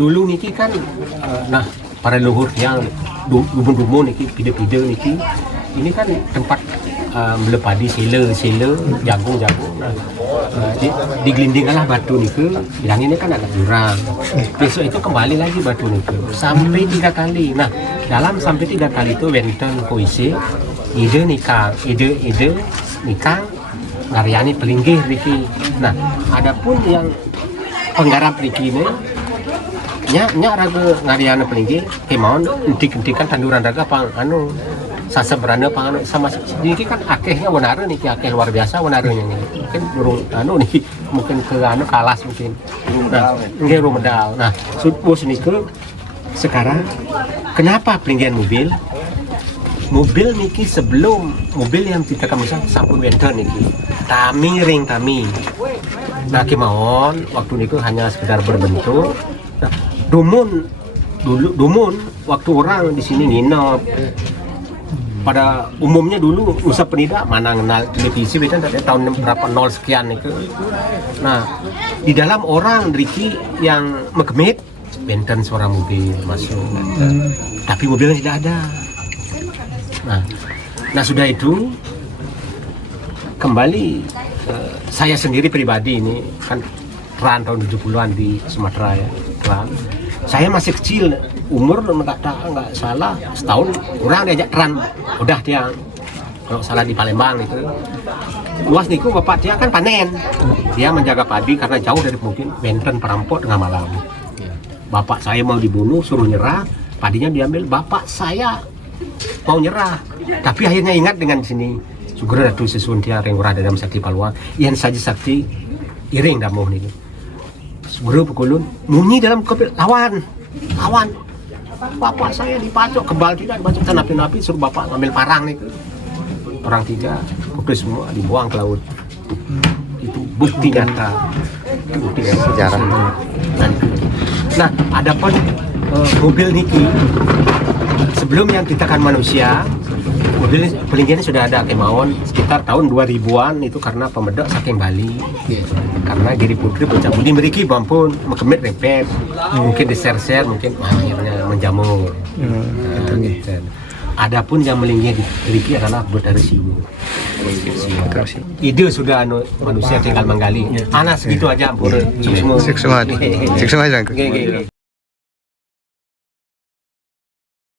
dulu niki kan nah para leluhur yang dumun-dumun niki pide-pide niki ini kan tempat melepadi sela jagung nah, digelindingkanlah batu niku bilang ini kan ada jurang. Besok itu kembali lagi batu niku sampai 3 kali. Nah dalam sampai 3 kali itu wonten puisi ide nikah ngaryani pelinggih niki. Nah adapun yang penggarap niki ini nya raga ngaryana pelinggih kemauan entik-entikan tanduran raga pang anu sasa beranda pang anu sama niki kan akehnya wanara niki akeh luar biasa wanaranya niki mungkin burung anu niki mungkin ke anu kalas mungkin nggih medal. Nah bos niki sekarang kenapa pelinggihan mobil niki sebelum mobil yang kita kami sampun wenter niki ring kami nah kemauan waktu niku hanya sekedar berbentuk. Nah, dumun waktu orang di sini nginep pada umumnya dulu Nusa Penida mana kenal televisi beda dari tahun berapa 0 sekian itu. Nah di dalam orang Riki yang megemit benten suara mobil masuk tapi mobilnya tidak ada. Nah sudah itu kembali saya sendiri pribadi ini kan Ran tahun 70-an di Sumatera ya Ran. Saya masih kecil umur nggak salah setahun kurang diajak Ran udah dia kalau salah di Palembang itu luas niku bapak dia kan panen dia menjaga padi karena jauh dari mungkin benten perampok tengah malam. Bapak saya mau dibunuh suruh nyerah padinya diambil bapak saya mau nyerah tapi akhirnya ingat dengan sini Sugera Datu Sesuntia Renggura dalam sakti Paluang yang saja sakti iring damuh nih Sugera pukulun munyi dalam kopi lawan bapak saya dipacok kebal tidak dipacok napi suruh bapak ngambil parang nih orang 3 pukul semua dibuang ke laut. Itu bukti nyata bukti sejarah. Nah adapun mobil niki sebelum yang kita kan manusia mobil pelinggihannya sudah ada kemauan sekitar tahun 2000-an itu karena pemedok saking Bali karena Giri Putri bocah budi meriki bampun mekemit repet mungkin diser-ser mungkin akhirnya menjamur gitu. Adapun yang melinggi di Riki adalah Betara Siwu. Ide sudah manusia tinggal menggali. Anak segitu aja ampun. Sukses aja.